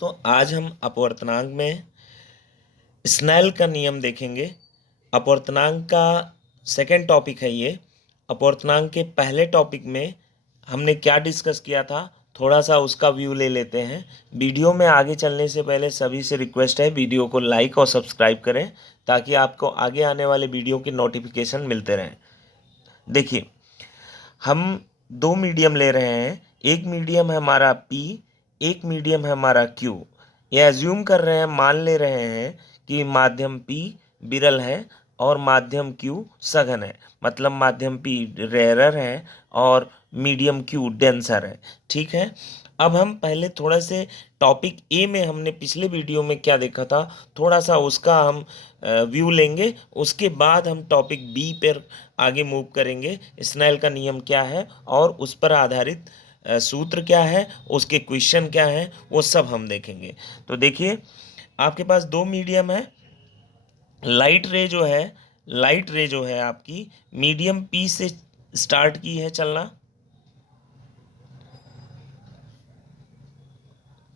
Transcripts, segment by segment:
दोस्तों आज हम अपवर्तनांक में स्नेल का नियम देखेंगे। अपवर्तनांक का सेकंड टॉपिक है ये। अपवर्तनांक के पहले टॉपिक में हमने क्या डिस्कस किया था, थोड़ा सा उसका व्यू ले लेते हैं। वीडियो में आगे चलने से पहले सभी से रिक्वेस्ट है वीडियो को लाइक और सब्सक्राइब करें ताकि आपको आगे आने वाले वीडियो के नोटिफिकेशन मिलते रहें। देखिए, हम दो मीडियम ले रहे हैं। एक मीडियम है हमारा P, एक मीडियम है हमारा Q। ये एज्यूम कर रहे हैं, मान ले रहे हैं कि माध्यम P विरल है और माध्यम Q सघन है, मतलब माध्यम P रेयरर है और मीडियम Q डेंसर है। ठीक है, अब हम पहले थोड़ा से टॉपिक ए में हमने पिछले वीडियो में क्या देखा था, थोड़ा सा उसका हम व्यू लेंगे। उसके बाद हम टॉपिक बी पर आगे मूव करेंगे। स्नेल का नियम क्या है और उस पर आधारित सूत्र क्या है, उसके क्वेश्चन क्या है, वो सब हम देखेंगे। तो देखिए, आपके पास दो मीडियम है। लाइट रे जो है आपकी मीडियम पी से स्टार्ट की है चलना।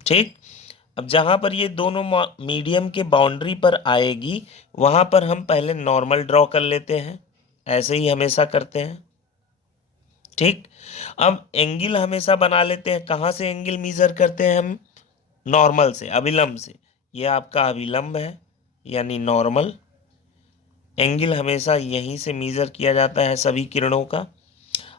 ठीक, अब जहां पर ये दोनों मीडियम के बाउंड्री पर आएगी वहां पर हम पहले नॉर्मल ड्रॉ कर लेते हैं, ऐसे ही हमेशा करते हैं। ठीक, अब एंगल हमेशा बना लेते हैं। कहाँ से एंगल मीजर करते हैं हम? नॉर्मल से, अभिलंब से। ये आपका अभिलंब है यानी नॉर्मल। एंगल हमेशा यहीं से मीजर किया जाता है सभी किरणों का।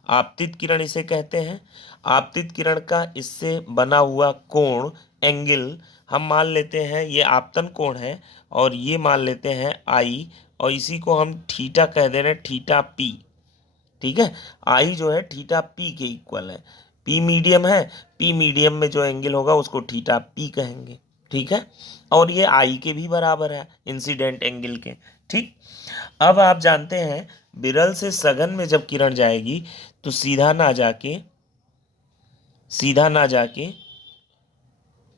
आपतित किरण इसे कहते हैं। आपतित किरण का इससे बना हुआ कोण एंगल हम मान लेते हैं ये आपतन कोण है और ये मान लेते हैं आई, और इसी को हम थीटा कह दे रहे हैं, थीटा पी। ठीक है, आई जो है थीटा पी के इक्वल है। पी मीडियम है, पी मीडियम में जो एंगल होगा उसको थीटा पी कहेंगे। ठीक है, और ये आई के भी बराबर है, इंसिडेंट एंगल के। ठीक, अब आप जानते हैं विरल से सघन में जब किरण जाएगी तो सीधा ना जाके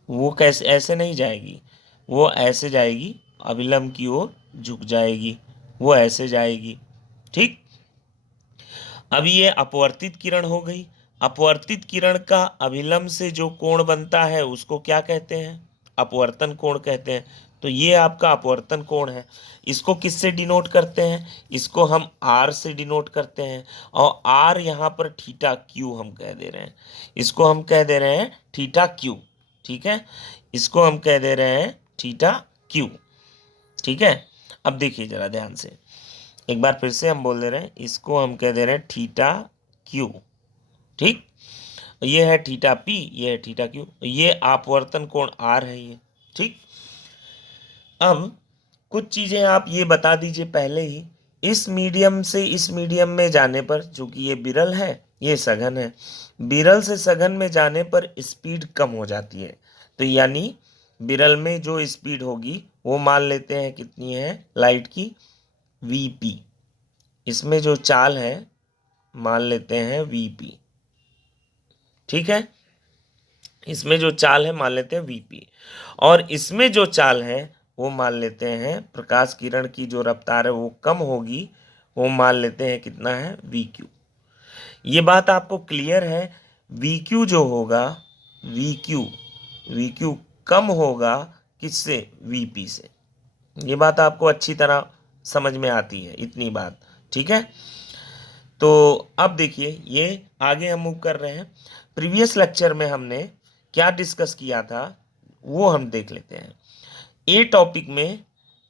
वो कैसे, ऐसे नहीं जाएगी, वो ऐसे जाएगी, अभिलंब की ओर झुक जाएगी, वो ऐसे जाएगी। ठीक, अब ये अपवर्तित किरण हो गई। अपवर्तित किरण का अभिलंब से जो कोण बनता है उसको क्या कहते हैं? अपवर्तन कोण कहते हैं। तो ये आपका अपवर्तन कोण है। इसको किससे डिनोट करते हैं? इसको हम आर से डिनोट करते हैं, और आर यहाँ पर थीटा क्यू हम कह दे रहे हैं। इसको हम कह दे रहे हैं थीटा क्यू। ठीक है, इसको हम कह दे रहे हैं थीटा क्यू। ठीक है, अब देखिए जरा ध्यान से, एक बार फिर से हम बोल दे रहे हैं, इसको हम कह दे रहे हैं थीटा क्यू। ठीक, ये है थीटा पी, ये है थीटा क्यू, ये अपवर्तन कोण आर है ये। ठीक, अब कुछ चीजें आप ये बता दीजिए पहले ही। इस मीडियम से इस मीडियम में जाने पर, चूंकि ये विरल है ये सघन है, विरल से सघन में जाने पर स्पीड कम हो जाती है। तो यानी विरल में जो स्पीड होगी वो मान लेते हैं कितनी है लाइट की, वीपी। इसमें जो चाल है मान लेते हैं वीपी। ठीक है, इसमें जो चाल है मान लेते हैं वीपी, और इसमें जो चाल है वो मान लेते हैं, प्रकाश किरण की जो रफ्तार है वो कम होगी, वो मान लेते हैं कितना है, वी क्यू। ये बात आपको क्लियर है? वी क्यू जो होगा, वी क्यू वी क्यू कम होगा किससे? वीपी से। ये बात आपको अच्छी तरह समझ में आती है, इतनी बात। ठीक है, तो अब देखिए ये आगे हम मूव कर रहे हैं। प्रीवियस लेक्चर में हमने क्या डिस्कस किया था वो हम देख लेते हैं। ए टॉपिक में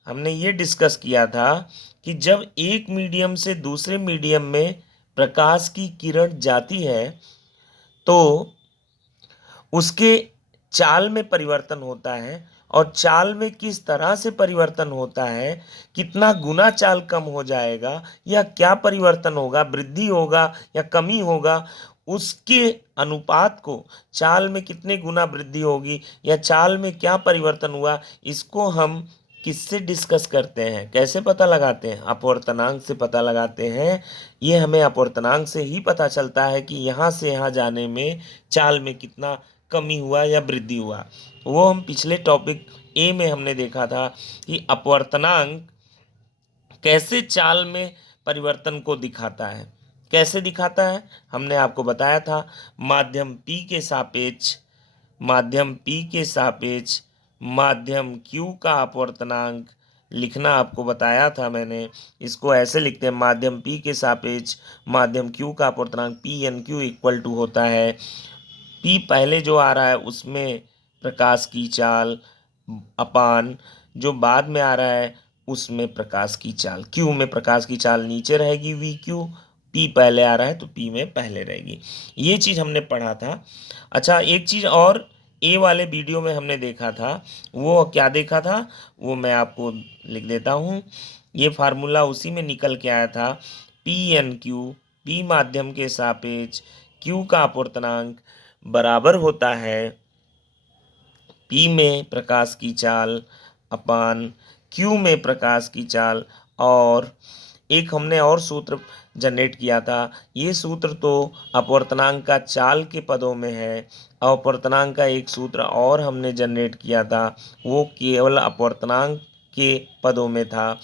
हमने ये डिस्कस किया था कि जब एक मीडियम से दूसरे मीडियम में प्रकाश की किरण जाती है तो उसके चाल में परिवर्तन होता है, और चाल में किस तरह से परिवर्तन होता है, कितना गुना चाल कम हो जाएगा या क्या परिवर्तन होगा, वृद्धि होगा या कमी होगा, उसके अनुपात को, चाल में कितने गुना वृद्धि होगी या चाल में क्या परिवर्तन हुआ, इसको हम किससे डिस्कस करते हैं, कैसे पता लगाते हैं? अपवर्तनांक से पता लगाते हैं। ये हमें अपवर्तनांक से ही पता चलता है कि यहाँ से यहाँ जाने में चाल में कितना कमी हुआ या वृद्धि हुआ। वो हम पिछले टॉपिक ए में हमने देखा था कि अपवर्तनांक कैसे चाल में परिवर्तन को दिखाता है। कैसे दिखाता है हमने आपको बताया था, माध्यम P के सापेक्ष माध्यम P के सापेक्ष माध्यम Q का अपवर्तनांक लिखना आपको बताया था मैंने। इसको ऐसे लिखते हैं, माध्यम P के सापेक्ष माध्यम Q का अपवर्तनांक PNQ इक्वल टू होता है P पहले जो आ रहा है उसमें प्रकाश की चाल अपान जो बाद में आ रहा है उसमें प्रकाश की चाल। Q में प्रकाश की चाल नीचे रहेगी VQ, P पहले आ रहा है तो P में पहले रहेगी। ये चीज़ हमने पढ़ा था। अच्छा, एक चीज़ और ए वाले वीडियो में हमने देखा था, वो क्या देखा था वो मैं आपको लिख देता हूँ। ये फार्मूला उसी में निकल के आया था, PNQ P माध्यम के सापेक्ष Q का अपवर्तनांक बराबर होता है P में प्रकाश की चाल अपान Q में प्रकाश की चाल। और एक हमने और सूत्र जनरेट किया था, ये सूत्र तो अपवर्तनांक का चाल के पदों में है। अपवर्तनांक का एक सूत्र और हमने जनरेट किया था, वो केवल अपवर्तनांक के पदों में था,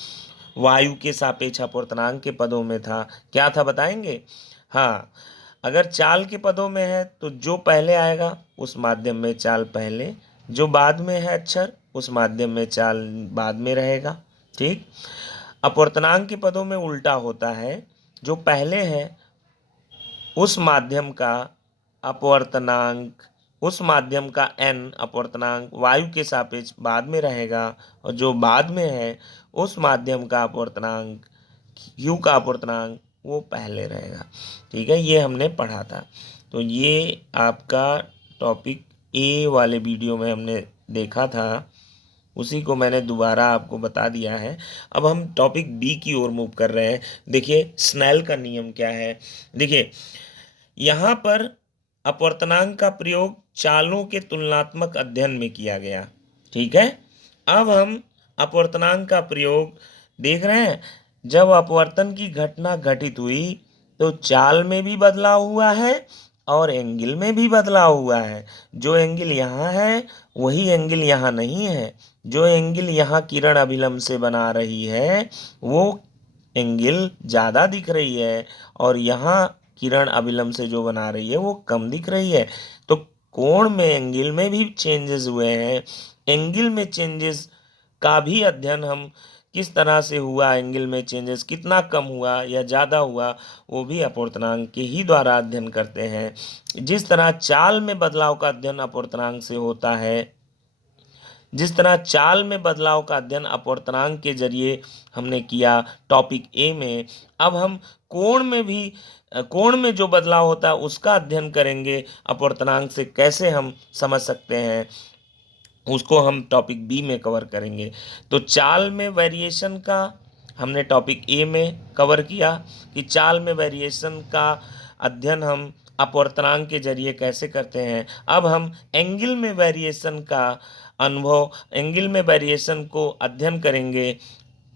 वायु के सापेक्ष अपवर्तनांक के पदों में था। क्या था बताएंगे? हाँ, अगर चाल के पदों में है तो जो पहले आएगा उस माध्यम में चाल पहले, जो बाद में है अक्षर उस माध्यम में चाल बाद में रहेगा। ठीक। अपवर्तनांक के पदों में उल्टा होता है, जो पहले है उस माध्यम का अपवर्तनांक, उस माध्यम का n अपवर्तनांक वायु के सापेक्ष बाद में रहेगा, और जो बाद में है उस माध्यम का अपवर्तनांक u का अपवर्तनांक वो पहले रहेगा। ठीक है, ये हमने पढ़ा था। तो ये आपका टॉपिक ए वाले वीडियो में हमने देखा था, उसी को मैंने दोबारा आपको बता दिया है। अब हम टॉपिक बी की ओर मूव कर रहे हैं। देखिए स्नेल का नियम क्या है। देखिए यहाँ पर अपवर्तनांक का प्रयोग चालों के तुलनात्मक अध्ययन में किया गया। ठीक है, अब हम अपवर्तनांक का प्रयोग देख रहे हैं। जब अपवर्तन की घटना घटित हुई तो चाल में भी बदलाव हुआ है और एंगल में भी बदलाव हुआ है। जो एंगल यहाँ है वही एंगल यहाँ नहीं है। जो एंगल यहाँ किरण अभिलंब से बना रही है वो एंगल ज़्यादा दिख रही है, और यहाँ किरण अभिलंब से जो बना रही है वो कम दिख रही है। तो कोण में एंगल में भी चेंजेस हुए हैं। एंगल में चेंजेस का भी अध्ययन हम किस तरह से हुआ, एंगल में चेंजेस कितना कम हुआ या ज़्यादा हुआ, वो भी अपवर्तनांक के ही द्वारा अध्ययन करते हैं। जिस तरह चाल में बदलाव का अध्ययन अपवर्तनांक से होता है, जिस तरह चाल में बदलाव का अध्ययन अपवर्तनांक के जरिए हमने किया टॉपिक ए में, अब हम कोण में जो बदलाव होता है उसका अध्ययन करेंगे। अपवर्तनांक से कैसे हम समझ सकते हैं उसको हम टॉपिक बी में कवर करेंगे। तो चाल में वेरिएशन का हमने टॉपिक ए में कवर किया कि चाल में वेरिएशन का अध्ययन हम अपवर्तनांक के जरिए कैसे करते हैं। अब हम एंगल में वेरिएशन का अनुभव, एंगल में वेरिएशन को अध्ययन करेंगे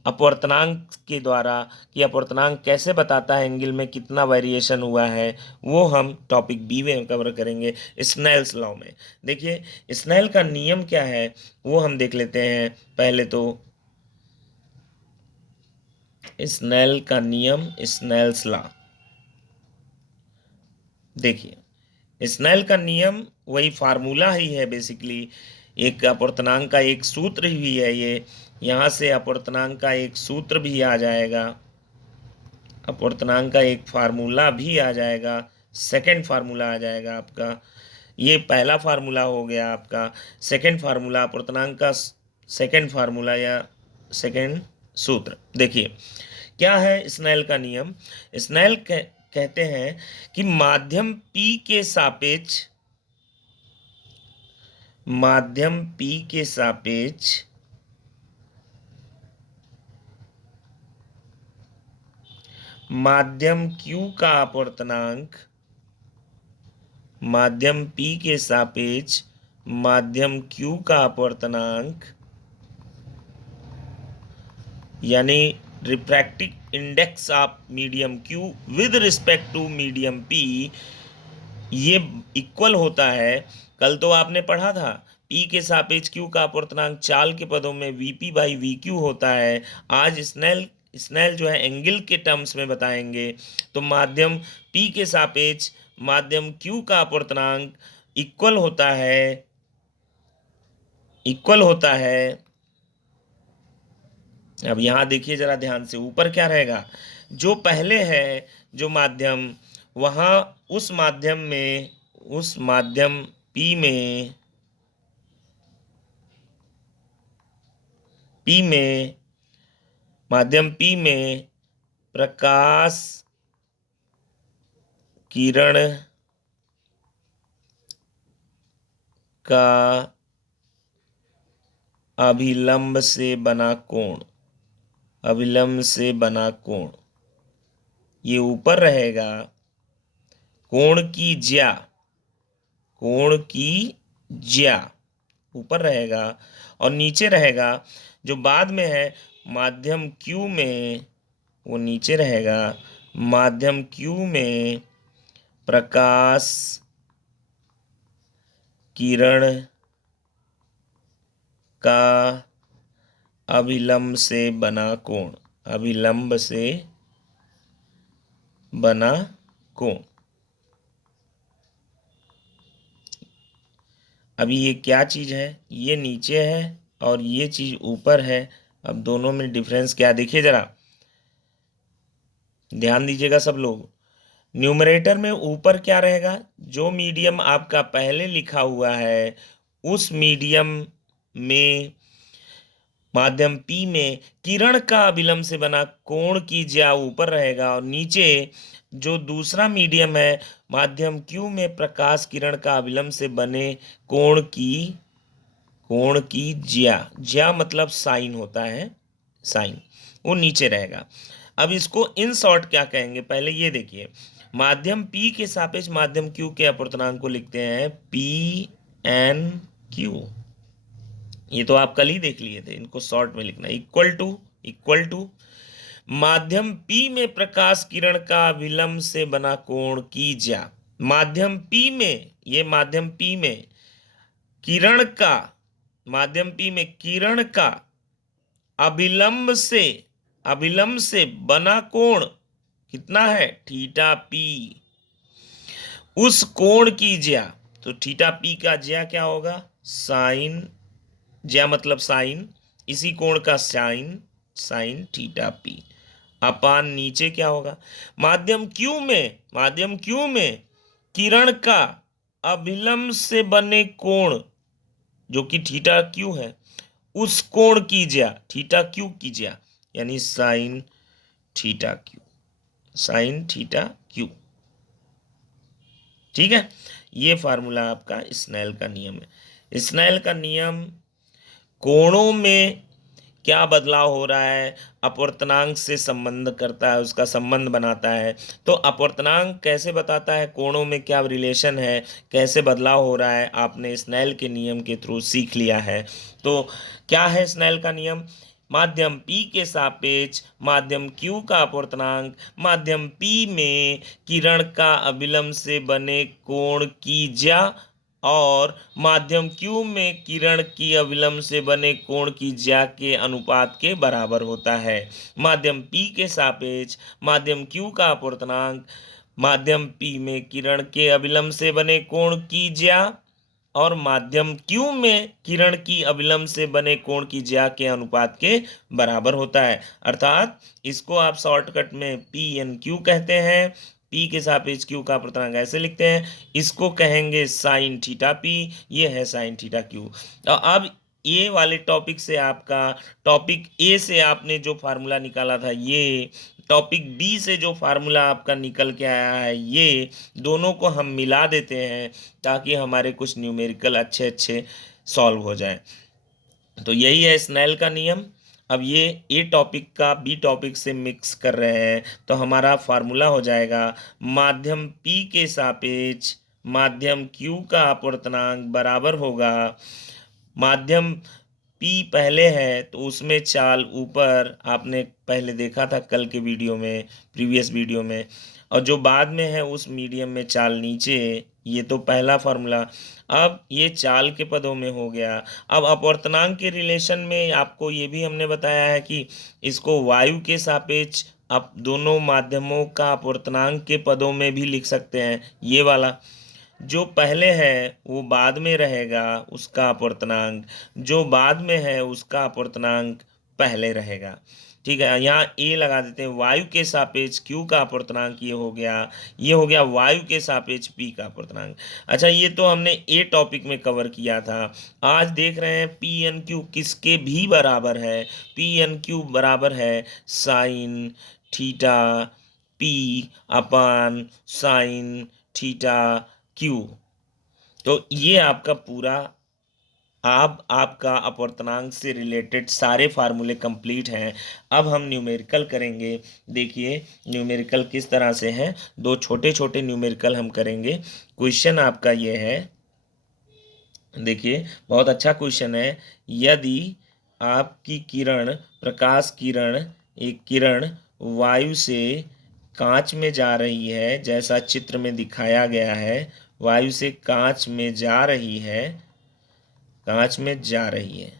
अपवर्तनांक के द्वारा, कि अपवर्तनांक कैसे बताता है एंगल में कितना वेरिएशन हुआ है, वो हम टॉपिक बी में कवर करेंगे स्नेल्स लॉ में। देखिए स्नेल का नियम क्या है वो हम देख लेते हैं। पहले तो स्नेल का नियम, स्नेल्स लॉ। देखिए स्नेल का नियम वही फार्मूला ही है बेसिकली, एक अपवर्तनांक का एक सूत्र भी है ये। यहाँ से अपवर्तनांक का एक सूत्र भी आ जाएगा, अपवर्तनांक का एक फार्मूला भी आ जाएगा, सेकंड फार्मूला आ जाएगा आपका। ये पहला फार्मूला हो गया आपका। सेकंड फार्मूला अपवर्तनांक का सेकंड फार्मूला या सेकंड सूत्र। देखिए क्या है स्नेल का नियम। स्नेल कहते हैं कि माध्यम P के सापेक्ष, माध्यम P के सापेक्ष माध्यम Q का अपवर्तनांक, माध्यम P के सापेक्ष माध्यम Q का अपवर्तनांक यानी refractive index of medium Q with respect to medium P, ये इक्वल होता है। कल तो आपने पढ़ा था P के सापेक्ष Q का अपवर्तनांक चाल के पदों में VP/VQ होता है। आज स्नेल जो है एंगल के टर्म्स में बताएंगे। तो माध्यम P के सापेक्ष माध्यम Q का अपवर्तनांक इक्वल होता है इक्वल होता है। अब यहां देखिए जरा ध्यान से, ऊपर क्या रहेगा, जो पहले है जो माध्यम, वहां उस माध्यम में, उस माध्यम P में, P में, माध्यम P में प्रकाश किरण का अभिलंब से बना कोण, अभिलंब से बना कोण, ये ऊपर रहेगा कोण की ज्या, कोण की ज्या ऊपर रहेगा, और नीचे रहेगा जो बाद में है माध्यम Q में, वो नीचे रहेगा माध्यम Q में प्रकाश किरण का अभिलंब से बना कोण, अभिलंब से बना कोण। अभी ये क्या चीज है, ये नीचे है और ये चीज ऊपर है। अब दोनों में डिफरेंस क्या, देखिए जरा ध्यान दीजिएगा सब लोग। न्यूमरेटर में ऊपर क्या रहेगा, जो मीडियम आपका पहले लिखा हुआ है उस मीडियम में, माध्यम P में किरण का अभिलंब से बना कोण की ज्या ऊपर रहेगा, और नीचे जो दूसरा मीडियम है माध्यम Q में प्रकाश किरण का अभिलंब से बने कोण की, कोण की ज्या, ज्या मतलब साइन होता है, साइन, वो नीचे रहेगा। अब इसको इन शॉर्ट क्या कहेंगे, पहले ये देखिए, माध्यम P के सापेक्ष माध्यम Q के अपूर्णांक को लिखते हैं PNQ। ये तो आप कल ही देख लिए थे, इनको शॉर्ट में लिखना, इक्वल टू, इक्वल टू माध्यम P में प्रकाश किरण का विलंब से बना कोण की ज्या। माध्यम P में, ये माध्यम P में किरण का, माध्यम P में किरण का अभिलंब से, अभिलंब से बना कोण कितना है, थीटा P, उस कोण की ज्या, तो थीटा P का ज्या क्या होगा, साइन, ज्या मतलब साइन, इसी कोण का साइन, साइन थीटा P अपान नीचे क्या होगा, माध्यम Q में, माध्यम Q में किरण का अभिलंब से बने कोण जो कि थीटा Q है, उस कोण की ज्या, थीटा Q की ज्या, यानी sine theta Q, sine theta Q। ठीक है, ये फार्मूला आपका स्नेल का नियम है। स्नेल का नियम कोणों में क्या बदलाव हो रहा है अपवर्तनांक से संबंध करता है, उसका संबंध बनाता है। तो अपवर्तनांक कैसे बताता है, कोणों में क्या रिलेशन है, कैसे बदलाव हो रहा है, आपने स्नेल के नियम के थ्रू सीख लिया है। तो क्या है स्नेल का नियम, माध्यम P के सापेक्ष माध्यम Q का अपवर्तनांक माध्यम P में किरण का अभिलंब से बने कोण की ज्या और माध्यम Q में किरण की अभिलंब से बने कोण की ज्या के अनुपात के बराबर होता है। माध्यम P के सापेक्ष माध्यम Q का अपवर्तनांक माध्यम P में किरण के अभिलंब से बने कोण की ज्या और माध्यम Q में किरण की अभिलंब से बने कोण की ज्या के अनुपात के बराबर होता है। अर्थात इसको आप शॉर्टकट में PNQ कहते हैं। P के सापेक्ष Q का अपवर्तनांक ऐसे लिखते हैं, इसको कहेंगे साइन थीटा P, ये है साइन थीटा Q। और अब ये वाले टॉपिक से आपका, टॉपिक A से आपने जो फार्मूला निकाला था ये, टॉपिक B से जो फार्मूला आपका निकल के आया है ये, दोनों को हम मिला देते हैं ताकि हमारे कुछ न्यूमेरिकल अच्छे अच्छे सॉल्व हो जाए। तो यही है स्नेल का नियम। अब ये ए टॉपिक का बी टॉपिक से मिक्स कर रहे हैं तो हमारा फार्मूला हो जाएगा माध्यम P के सापेक्ष माध्यम Q का अपवर्तनांक बराबर होगा, माध्यम P पहले है तो उसमें चाल ऊपर, आपने पहले देखा था कल के वीडियो में, प्रीवियस वीडियो में, और जो बाद में है उस मीडियम में चाल नीचे। ये तो पहला फार्मूला। अब ये चाल के पदों में हो गया। अब अपवर्तनांक के रिलेशन में आपको ये भी हमने बताया है कि इसको वायु के सापेक्ष आप दोनों माध्यमों का अपवर्तनांक के पदों में भी लिख सकते हैं, ये वाला। जो पहले है वो बाद में रहेगा, उसका अपूर्णांक जो बाद में है उसका अपूर्णांक पहले रहेगा। ठीक है, यहाँ ए लगा देते हैं। वायु के सापेक्ष क्यू का अपूर्णांक ये हो गया, ये हो गया वायु के सापेक्ष पी का अपूर्णांक। अच्छा, ये तो हमने ए टॉपिक में कवर किया था। आज देख रहे हैं पी एन क्यू किसके भी बराबर है। पी एन क्यू बराबर है साइन थीटा पी अपान साइन थीटा क्यू। तो ये आपका पूरा आपका अपवर्तनांक से रिलेटेड सारे फार्मूले कंप्लीट हैं। अब हम न्यूमेरिकल करेंगे। देखिए न्यूमेरिकल किस तरह से है, दो छोटे छोटे न्यूमेरिकल हम करेंगे। क्वेश्चन आपका ये है, देखिए बहुत अच्छा क्वेश्चन है। यदि आपकी किरण, प्रकाश किरण, एक किरण वायु से कांच में जा रही है, जैसा चित्र में दिखाया गया है, वायु से कांच में जा रही है, कांच में जा रही है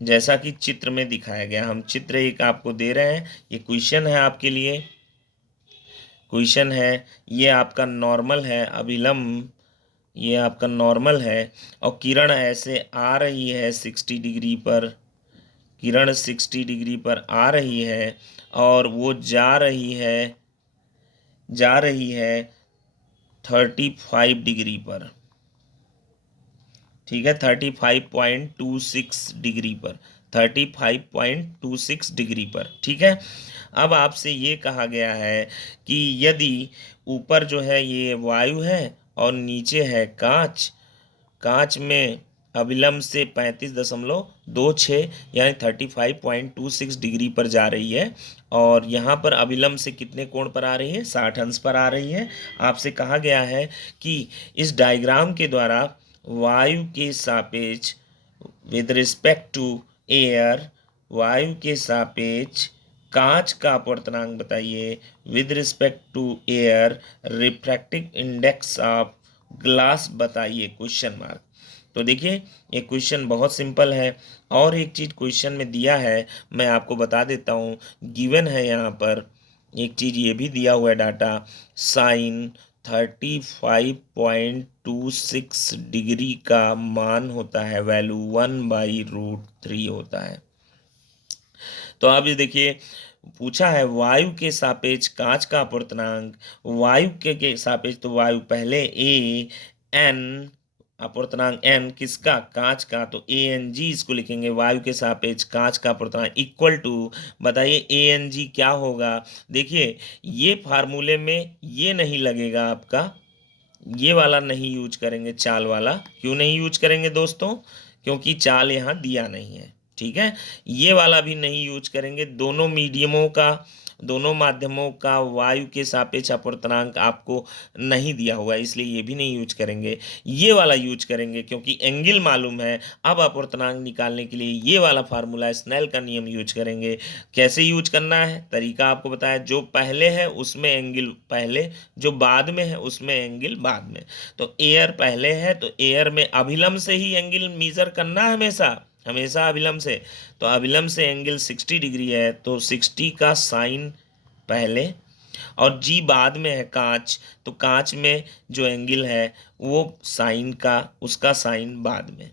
जैसा कि चित्र में दिखाया गया। हम चित्र एक आपको दे रहे हैं, ये क्वेश्चन है आपके लिए, क्वेश्चन है। ये आपका नॉर्मल है अभिलंब, ये आपका नॉर्मल है। और किरण ऐसे आ रही है 60 डिग्री पर, किरण 60 डिग्री पर आ रही है और वो जा रही है 35 डिग्री पर। ठीक है, 35.26 डिग्री पर, 35.26 डिग्री पर। ठीक है, अब आपसे ये कहा गया है कि यदि ऊपर जो है ये वायु है और नीचे है कांच, कांच में अभिलंब से 35.26 यानी 35.26 डिग्री पर जा रही है, और यहाँ पर अभिलंब से कितने कोण पर आ रही है, 60 अंश पर आ रही है। आपसे कहा गया है कि इस डायग्राम के द्वारा वायु के सापेक्ष विद रिस्पेक्ट टू एयर, वायु के सापेक्ष कांच का अपवर्तनांक बताइए with respect to air, refractive index of glass बताइए, क्वेश्चन मार्क। तो देखिए ये क्वेश्चन बहुत सिंपल है। और एक चीज़ क्वेश्चन में दिया है, मैं आपको बता देता हूँ। गिवन है यहाँ पर एक चीज़ ये भी दिया हुआ है डाटा, साइन 35.26 डिग्री का मान होता है, वैल्यू 1/√3 होता है। तो अब ये देखिए पूछा है वायु के सापेक्ष कांच का अपूर्णांक, वायु के सापेक्ष तो वायु पहले ए, एन अपूर्णांक एन किसका, कांच का, तो ए एन जी इसको लिखेंगे। वायु के सापेक्ष कांच का अपूर्णांक इक्वल टू, बताइए ए एन जी क्या होगा। देखिए ये फार्मूले में ये नहीं लगेगा आपका, ये वाला नहीं यूज करेंगे, चाल वाला। क्यों नहीं यूज करेंगे दोस्तों, क्योंकि चाल यहाँ दिया नहीं है। ठीक है, ये वाला भी नहीं यूज करेंगे। दोनों मीडियमों का, दोनों माध्यमों का वायु के सापेक्ष अपवर्तनांक आपको नहीं दिया हुआ है, इसलिए ये भी नहीं यूज करेंगे। ये वाला यूज करेंगे क्योंकि एंगल मालूम है। अब अपवर्तनांक निकालने के लिए ये वाला फार्मूला, स्नेल का नियम यूज करेंगे। कैसे यूज करना है, तरीका आपको बताया। जो पहले है उसमें एंगल पहले, जो बाद में है उसमें एंगल बाद में। तो एयर पहले है तो एयर में अभिलंब से ही एंगल मेजर करना है, हमेशा हमेशा अभिलंब से। तो अभिलंब से एंगल 60 डिग्री है, तो 60 का साइन पहले, और जी बाद में है कांच, तो कांच में जो एंगल है वो साइन का, उसका साइन बाद में।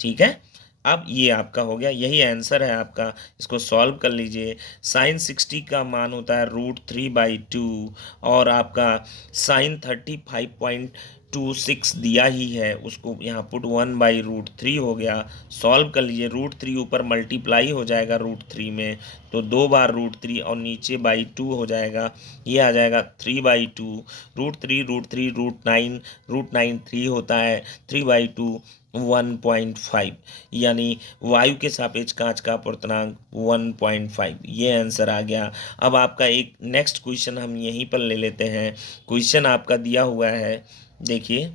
ठीक है, अब ये आपका हो गया, यही आंसर है आपका। इसको सॉल्व कर लीजिए। साइन 60 का मान होता है √3/2, और आपका साइन 35.26 दिया ही है, उसको यहाँ पुट 1/√3 हो गया। सॉल्व कर लीजिए, √3 ऊपर मल्टीप्लाई हो जाएगा √3 में, तो 2 बार √3 और नीचे /2 हो जाएगा। ये आ जाएगा 3/2, √3 √9, √9 3 होता है, 3/2 1.5, यानी वायु के सापेक्ष कांच का अपूर्णांक 1.5, ये आंसर आ गया। अब आपका एक नेक्स्ट क्वेश्चन हम यहीं पर ले लेते हैं। क्वेश्चन आपका दिया हुआ है, देखिए,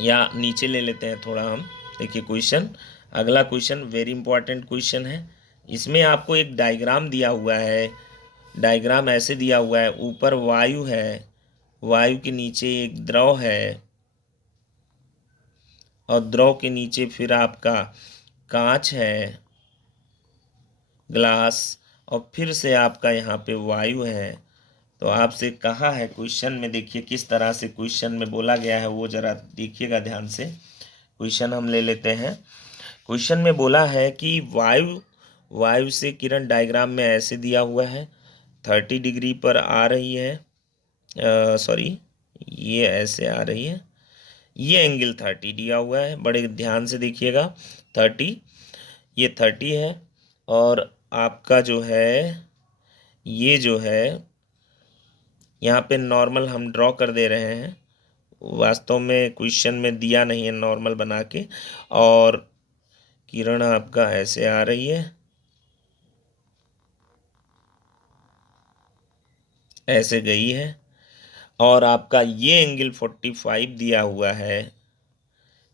या नीचे ले लेते हैं थोड़ा हम। देखिए क्वेश्चन, अगला क्वेश्चन वेरी इंपॉर्टेंट क्वेश्चन है। इसमें आपको एक डायग्राम दिया हुआ है। डायग्राम ऐसे दिया हुआ है, ऊपर वायु है, वायु के नीचे एक द्रव है, और द्रव के नीचे फिर आपका कांच है, ग्लास, और फिर से आपका यहाँ पे वायु है, तो आपसे कहा है क्वेश्चन में, देखिए किस तरह से क्वेश्चन में बोला गया है वो ज़रा देखिएगा ध्यान से। क्वेश्चन हम ले लेते हैं। क्वेश्चन में बोला है कि वायु से किरण डायग्राम में ऐसे दिया हुआ है, 30 डिग्री पर आ रही है, सॉरी ये ऐसे आ रही है, ये एंगल 30 दिया हुआ है, बड़े ध्यान से देखिएगा। 30, ये 30 है, और आपका जो है ये जो है यहाँ पे नॉर्मल हम ड्रॉ कर दे रहे हैं, वास्तव में क्वेश्चन में दिया नहीं है नॉर्मल बना के। और किरण आपका ऐसे आ रही है, ऐसे गई है, और आपका ये एंगल 45 दिया हुआ है।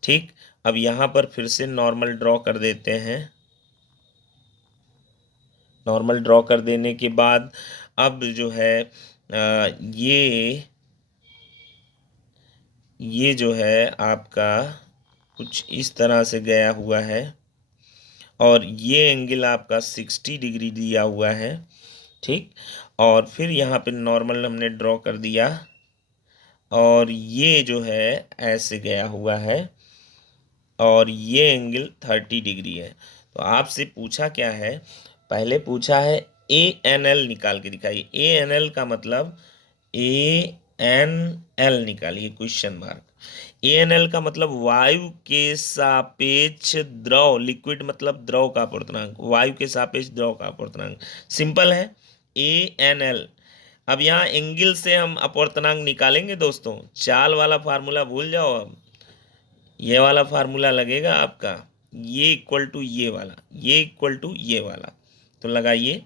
ठीक, अब यहाँ पर फिर से नॉर्मल ड्रॉ कर देते हैं। नॉर्मल ड्रॉ कर देने के बाद अब जो है ये जो है आपका कुछ इस तरह से गया हुआ है, और ये एंगल आपका 60 डिग्री दिया हुआ है। ठीक, और फिर यहाँ पे नॉर्मल हमने ड्रॉ कर दिया, और ये जो है ऐसे गया हुआ है, और ये एंगल 30 डिग्री है। तो आपसे पूछा क्या है, पहले पूछा है ए एन एल निकाल के दिखाइए। ए एन एल का मतलब, ए एन एल निकालिए question mark. A N L का मतलब वायु के सापेक्ष द्रव, लिक्विड मतलब द्रव का अपूर्णांक, वायु के सापेक्ष द्रव का अपूर्णांक, सिंपल है ए एन एल। अब यहाँ एंगल से हम अपूर्णांक निकालेंगे दोस्तों, चाल वाला फार्मूला भूल जाओ, अब ये वाला फार्मूला लगेगा आपका, ये इक्वल टू ये वाला, ये इक्वल टू ये वाला। तो लगाइए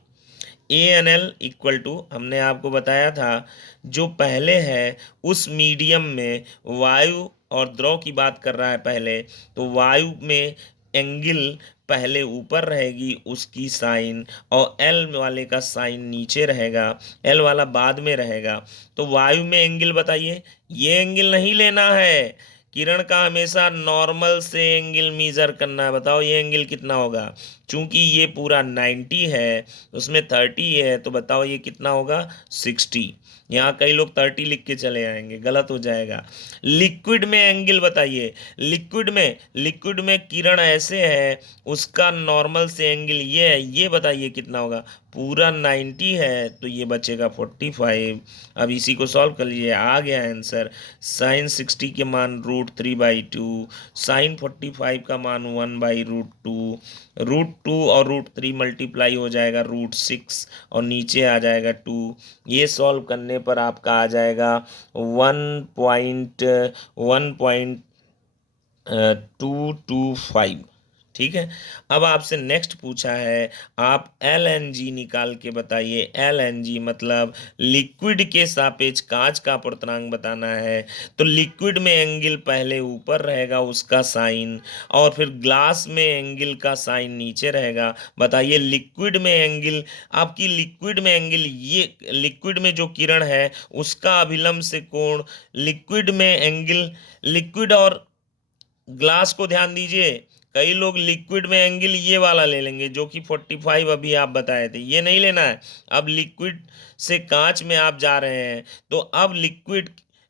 A N L equal to, हमने आपको बताया था जो पहले है उस मीडियम में वायु और द्रव की बात कर रहा है पहले, तो वायु में एंगल पहले ऊपर रहेगी उसकी साइन, और एल वाले का साइन नीचे रहेगा, एल वाला बाद में रहेगा। तो वायु में एंगल बताइए, ये एंगल नहीं लेना है, किरण का हमेशा नॉर्मल से एंगल मेजर करना है। बताओ ये एंगल कितना होगा, चूंकि ये पूरा 90 है, उसमें 30 है, तो बताओ ये कितना होगा, 60। यहाँ कई लोग 30 लिख के चले आएंगे, गलत हो जाएगा। लिक्विड में एंगल बताइए, लिक्विड में किरण ऐसे है, उसका नॉर्मल से एंगल ये है, ये बताइए कितना होगा, पूरा 90 है, तो ये बचेगा 45। अब इसी को सॉल्व कर लीजिए, आ गया आंसर। साइन 60 के मान √3/2, साइन 45 का मान 1/√2, √2 और √3 मल्टीप्लाई हो जाएगा √6, और नीचे आ जाएगा 2। ये सॉल्व करने पर आपका आ जाएगा 1.225। ठीक है, अब आपसे नेक्स्ट पूछा है, आप एल एन जी निकाल के बताइए। एल एन जी मतलब लिक्विड के सापेक्ष कांच का अपूर्णांक बताना है। तो लिक्विड में एंगल पहले ऊपर रहेगा उसका साइन, और फिर ग्लास में एंगल का साइन नीचे रहेगा। बताइए लिक्विड में एंगल, आपकी लिक्विड में एंगल, ये लिक्विड में जो किरण है उसका अभिलंब से कोण, लिक्विड में एंगल, लिक्विड और ग्लास को ध्यान दीजिए, कई लोग लिक्विड में एंगल ये वाला ले लेंगे जो कि 45 अभी आप बताए थे, ये नहीं लेना है। अब लिक्विड से कांच में आप जा रहे हैं, तो अब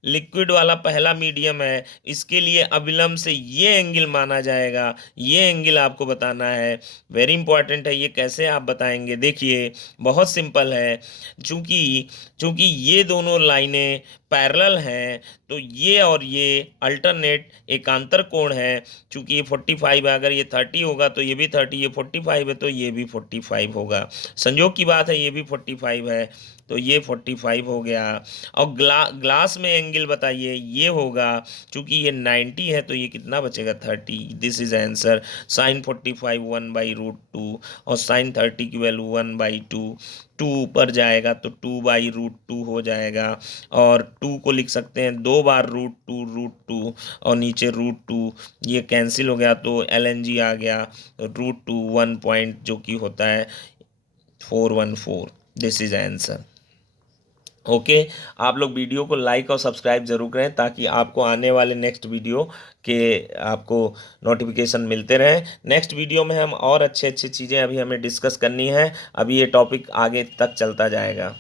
लिक्विड वाला पहला मीडियम है, इसके लिए अविलंब से ये एंगल माना जाएगा, ये एंगल आपको बताना है। वेरी इंपॉर्टेंट है, ये कैसे आप बताएंगे, देखिए बहुत सिंपल है। चूंकि चूंकि ये दोनों लाइनें पैरेलल हैं, तो ये और ये अल्टरनेट एकांतर कोण है। चूंकि ये 45 है, अगर ये 30 होगा तो ये भी 30, ये 45 है तो ये भी 45 होगा। संयोग की बात है, ये भी 45 है तो ये 45 हो गया। और ग्लास में एंगल बताइए, ये होगा, चूंकि ये 90 है तो ये कितना बचेगा, 30। This is answer. साइन 45 1/√2, और साइन 30 की वैल्यू 1/2। 2 ऊपर जाएगा तो 2/√2 हो जाएगा, और 2 को लिख सकते हैं 2 बार √2, और नीचे √2, ये कैंसिल हो गया तो एल एन जी आ गया, √2 1 पॉइंट जो कि होता है 414। This is answer. ओके, आप लोग वीडियो को लाइक और सब्सक्राइब जरूर करें ताकि आपको आने वाले नेक्स्ट वीडियो के आपको नोटिफिकेशन मिलते रहें। नेक्स्ट वीडियो में हम और अच्छे अच्छे चीज़ें अभी हमें डिस्कस करनी है, अभी ये टॉपिक आगे तक चलता जाएगा।